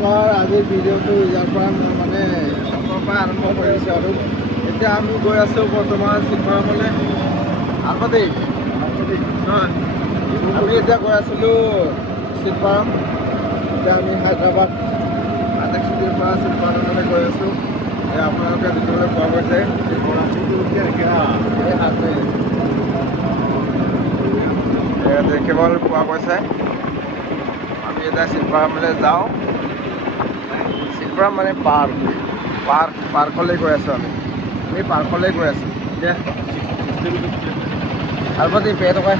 নমস্কাৰ। আজিৰ ভিডিঅ'টো ইয়াৰ পৰা মই মানে অন্তৰ পৰা আৰম্ভ কৰিছোঁ আৰু এতিয়া আমি গৈ আছোঁ বৰ্তমান শিলপাৰামলৈ। আলমাটি নহয়, আমি এতিয়া গৈ আছিলোঁ শিলপাৰাম। এতিয়া আমি হায়দৰাবাদ আটাইখিনিৰ পৰা শিলপাৰামলৈ গৈ আছোঁ। এয়া আপোনালোকে দেখিবলৈ পোৱা গৈছে দেখিবলৈ পোৱা গৈছে। আমি এতিয়া শিলপাৰামলৈ যাওঁ। শিলপাৰাম মানে পাৰ্কলৈ গৈ আছোঁ আমি পাৰ্কলৈ গৈ আছোঁ। আলমাটি পে টকাই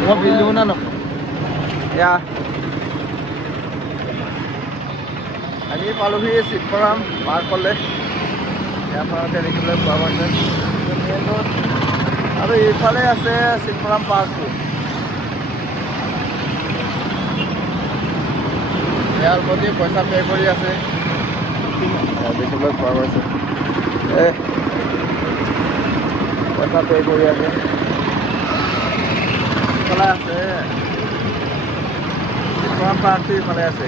মই বিল দিওঁ না ন এয়া আমি পালোহি শিলপাৰাম পাৰ্কলৈ। আপোনালোকে দেখিবলৈ পোৱা গৈছে মেইন ৰোড আৰু এইফালে আছে শিলপাৰাম পাৰ্কটো। ইয়াৰ প্ৰতি পইচা পে' কৰি আছে দেখিবলৈ পোৱা গৈছে। পইচা পে' কৰি আছে ইফালে আছে শিলপাৰাম পাৰ্কটো ইফালে আছে।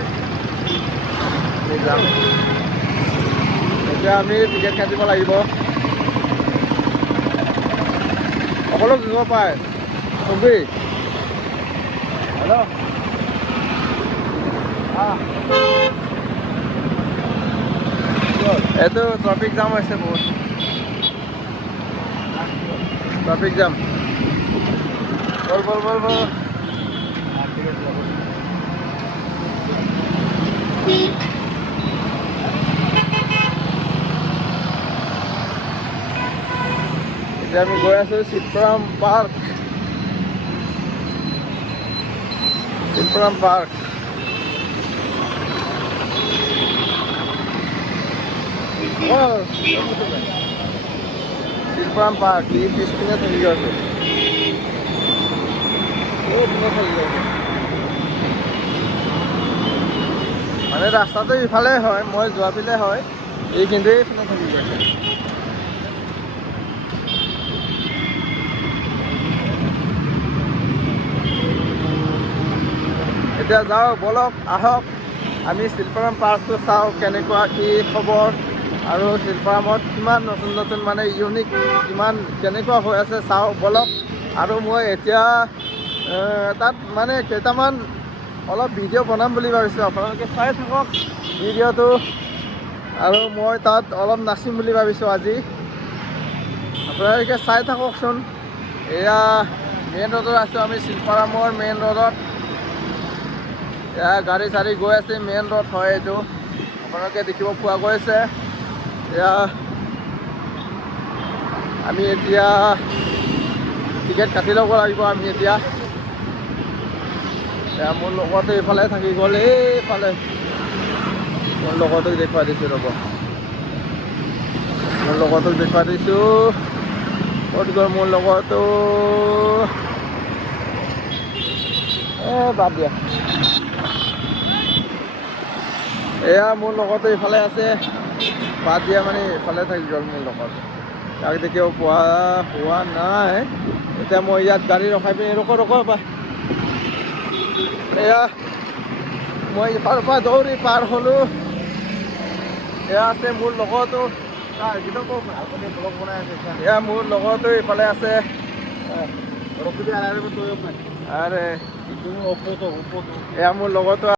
যাম এতিয়া আমি টিকেট কাটিব লাগিব। সকলো দিব পাৰে চবেই। হেল্ল' এইটো ট্ৰাফিক জাম হৈছে বহুত। ট্ৰাফিক জাম বল এতিয়া আমি গৈ আছোঁ শিলপাৰাম পাৰ্ক। শিলপাৰাম পাৰ্ক শিলপাৰাম পাৰ্ক ই পিছপিনে থাকি আছে। মানে ৰাস্তাটো ইফালে হয়, মই যোৱা পিনে হয়, এই কিন্তু এইফালে থাকি গৈছে। এতিয়া যাওঁ বলক আহক আমি শিলপাৰাম পাৰ্কটো চাওঁ কেনেকুৱা কি খবৰ আৰু শিলপাৰামত কিমান নতুন নতুন মানে ইউনিক কিমান কেনেকুৱা হৈ আছে চাওঁ বলক। আৰু মই এতিয়া তাত মানে কেইটামান অলপ ভিডিঅ' বনাম বুলি ভাবিছোঁ। আপোনালোকে চাই থাকক ভিডিঅ'টো। আৰু মই তাত অলপ নাচিম বুলি ভাবিছোঁ আজি। আপোনালোকে চাই থাককচোন। এয়া মেইন ৰোডত আছোঁ আমি শিলপাৰামৰ মেইন ৰোডত। এয়া গাড়ী চাড়ী গৈ আছে, মেইন ৰোড হয় এইটো আপোনালোকে দেখিব পোৱা গৈছে। এয়া আমি এতিয়া টিকেট কাটি ল'ব লাগিব। আমি এতিয়া মোৰ লগতে এইফালে থাকি গ'ল, এইফালে মোৰ লগতোক দেখুৱাই দিছোঁ ৰ'ব। মোৰ লগতোক দেখুৱাই দিছোঁ ক'ত গ'ল মোৰ লগতো। বাদ দিয়া। এয়া মোৰ লগতো ইফালে আছে, বাদ দিয়া মানে ইফালে থাকি গ'ল মোৰ লগত। তাক দেখিব পোৱা হোৱা নাই। এতিয়া মই ইয়াত গাড়ী ৰখাই পিনি ৰ'ব পাই। এয়া মই ইফালৰ পৰা দৌৰি পাৰ হ'লোঁ। এয়া আছে মোৰ লগতো। এয়া মোৰ লগতো ইফালে আছে। আৰে এয়া মোৰ লগতো